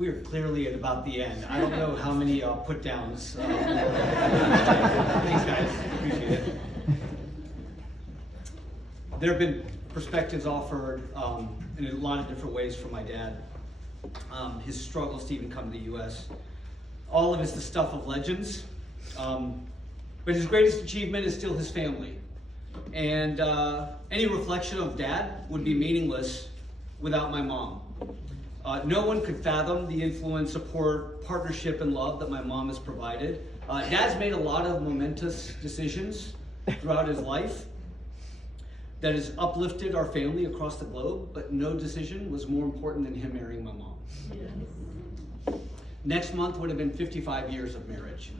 We are clearly at about the end. I don't know how many put downs. Thanks, guys. Appreciate it. There have been perspectives offered in a lot of different ways from my dad. His struggles to even come to the U.S. All of it's the stuff of legends. But his greatest achievement is still his family. And any reflection of dad would be meaningless without my mom. No one could fathom the influence, support, partnership, and love that my mom has provided. Dad's made a lot of momentous decisions throughout his life that has uplifted our family across the globe, but no decision was more important than him marrying my mom. Yes. Next month would have been 55 years of marriage.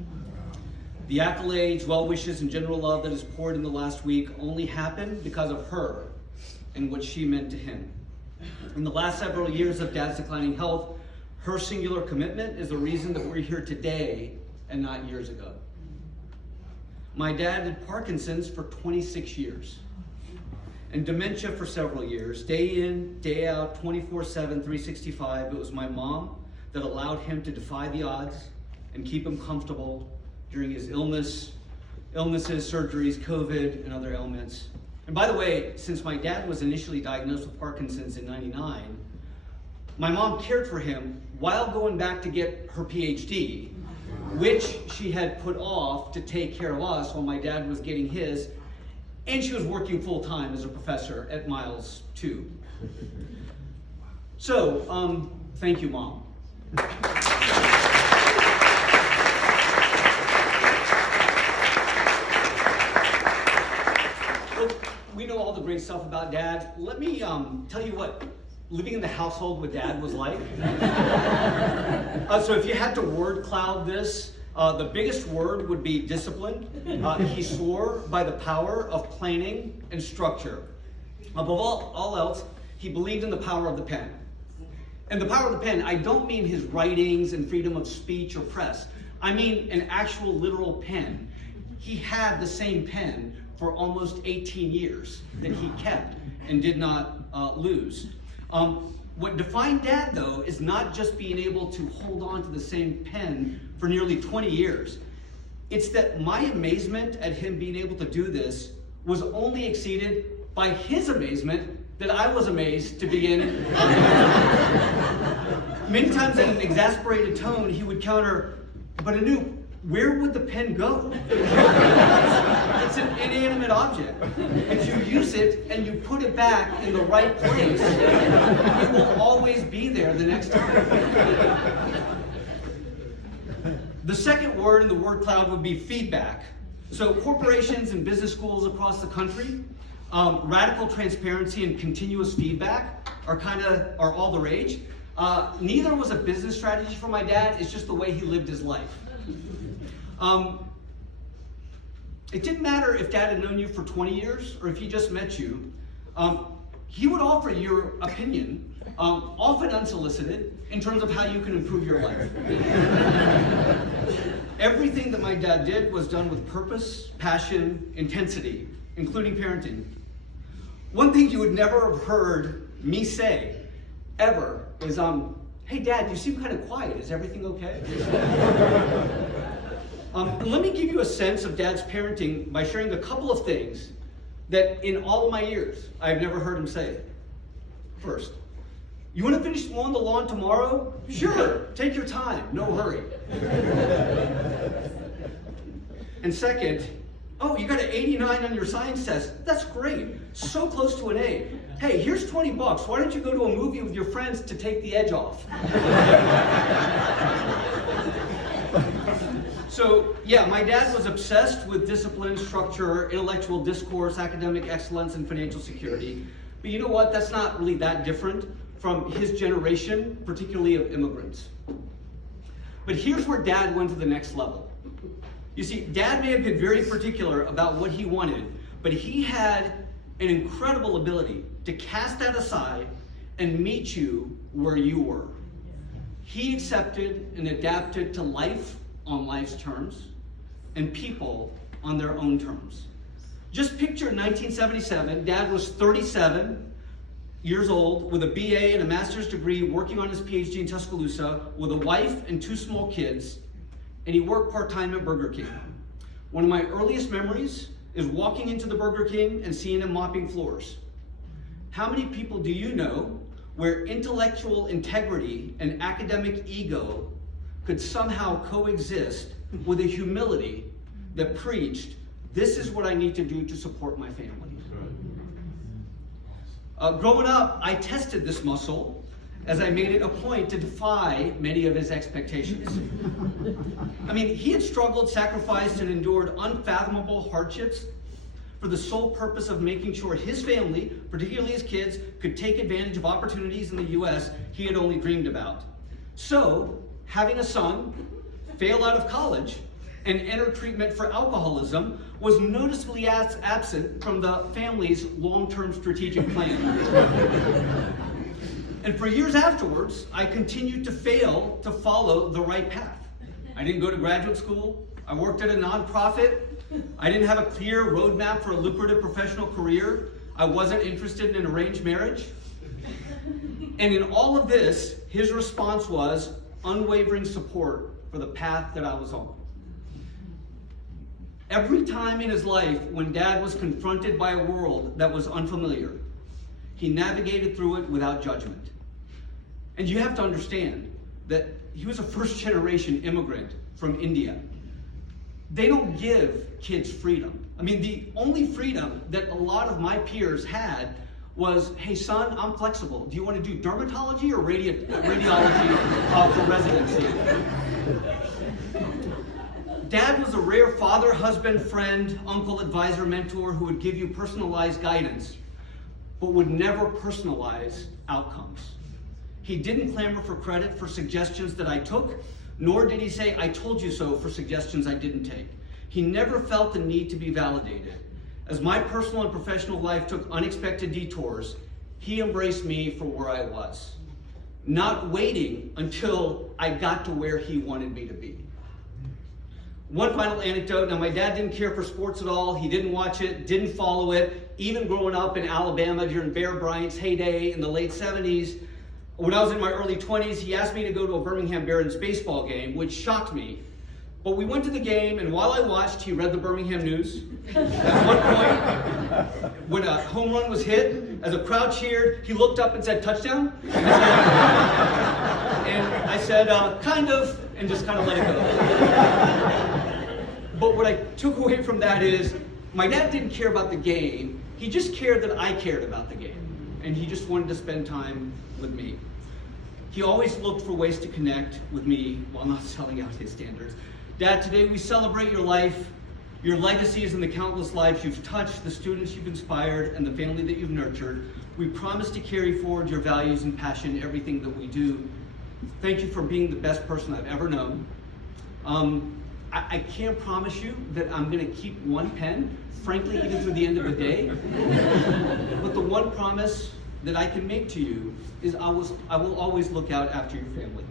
The accolades, well wishes, and general love that is poured in the last week only happened because of her and what she meant to him. In the last several years of Dad's declining health, her singular commitment is the reason that we're here today and not years ago. My dad had Parkinson's for 26 years and dementia for several years, day in, day out, 24/7, 365. It was my mom that allowed him to defy the odds and keep him comfortable during his illnesses, surgeries, COVID, and other ailments. And by the way, since my dad was initially diagnosed with Parkinson's in '99, my mom cared for him while going back to get her PhD, which she had put off to take care of us while my dad was getting his, and she was working full-time as a professor at Miles 2. So, thank you, Mom. We know all the great stuff about Dad. Let me tell you what living in the household with Dad was like. So if you had to word cloud this, the biggest word would be discipline. He swore by the power of planning and structure. Above all else, he believed in the power of the pen. And the power of the pen, I don't mean his writings and freedom of speech or press. I mean an actual literal pen. He had the same pen for almost 18 years that he kept and did not lose. What defined Dad, though, is not just being able to hold on to the same pen for nearly 20 years. It's that my amazement at him being able to do this was only exceeded by his amazement that I was amazed to begin. Many times in an exasperated tone, he would counter, "But Anoop, where would the pen go? It's an inanimate object. If you use it and you put it back in the right place, it will always be there the next time." The second word in the word cloud would be feedback. So corporations and business schools across the country, radical transparency and continuous feedback are all the rage. Neither was a business strategy for my dad, it's just the way he lived his life. It didn't matter if Dad had known you for 20 years or if he just met you. He would offer your opinion, often unsolicited, in terms of how you can improve your life. Everything that my dad did was done with purpose, passion, intensity, including parenting. One thing you would never have heard me say, ever, is, "Hey Dad, you seem kind of quiet. Is everything okay?" Let me give you a sense of Dad's parenting by sharing a couple of things that in all of my years, I've never heard him say. First, "You want to finish mowing the lawn tomorrow? Sure, take your time, no hurry." And second, "Oh, you got an 89 on your science test. That's great, so close to an A. Hey, here's 20 bucks. Why don't you go to a movie with your friends to take the edge off?" So, yeah, my dad was obsessed with discipline, structure, intellectual discourse, academic excellence, and financial security. But you know what? That's not really that different from his generation, particularly of immigrants. But here's where Dad went to the next level. You see, Dad may have been very particular about what he wanted, but he had an incredible ability to cast that aside and meet you where you were. He accepted and adapted to life on life's terms and people on their own terms. Just picture 1977, Dad was 37, years old, with a BA and a master's degree, working on his PhD in Tuscaloosa, with a wife and 2 small kids, and he worked part-time at Burger King. One of my earliest memories is walking into the Burger King and seeing him mopping floors. How many people do you know where intellectual integrity and academic ego could somehow coexist with a humility that preached, this is what I need to do to support my family? Growing up, I tested this muscle as I made it a point to defy many of his expectations. I mean, he had struggled, sacrificed, and endured unfathomable hardships for the sole purpose of making sure his family, particularly his kids, could take advantage of opportunities in the US he had only dreamed about. So, having a son, fail out of college, and enter treatment for alcoholism was noticeably absent from the family's long-term strategic plan. And for years afterwards, I continued to fail to follow the right path. I didn't go to graduate school. I worked at a nonprofit. I didn't have a clear roadmap for a lucrative professional career. I wasn't interested in an arranged marriage. And in all of this, his response was unwavering support for the path that I was on. Every time in his life when Dad was confronted by a world that was unfamiliar, he navigated through it without judgment. And you have to understand that he was a first-generation immigrant from India. They don't give kids freedom. I mean, the only freedom that a lot of my peers had was, hey son, I'm flexible. Do you want to do dermatology or radiology for residency? Dad was a rare father, husband, friend, uncle, advisor, mentor who would give you personalized guidance, but would never personalize outcomes. He didn't clamor for credit for suggestions that I took, nor did he say, I told you so, for suggestions I didn't take. He never felt the need to be validated. As my personal and professional life took unexpected detours, he embraced me for where I was, not waiting until I got to where he wanted me to be. One final anecdote. Now, my dad didn't care for sports at all. He didn't watch it, didn't follow it. Even growing up in Alabama during Bear Bryant's heyday in the late 70s, when I was in my early 20s, he asked me to go to a Birmingham Barons baseball game, which shocked me. But we went to the game, and while I watched, he read the Birmingham News. At one point, when a home run was hit, as a crowd cheered, he looked up and said, touchdown? And I said, kind of, and just kind of let it go. But what I took away from that is, my dad didn't care about the game, he just cared that I cared about the game. And he just wanted to spend time with me. He always looked for ways to connect with me while not selling out his standards. Dad, today we celebrate your life, your legacies, and the countless lives you've touched, the students you've inspired, and the family that you've nurtured. We promise to carry forward your values and passion in everything that we do. Thank you for being the best person I've ever known. I can't promise you that I'm going to keep one pen, frankly, even through the end of the day. But the one promise that I can make to you is I will always look out after your family.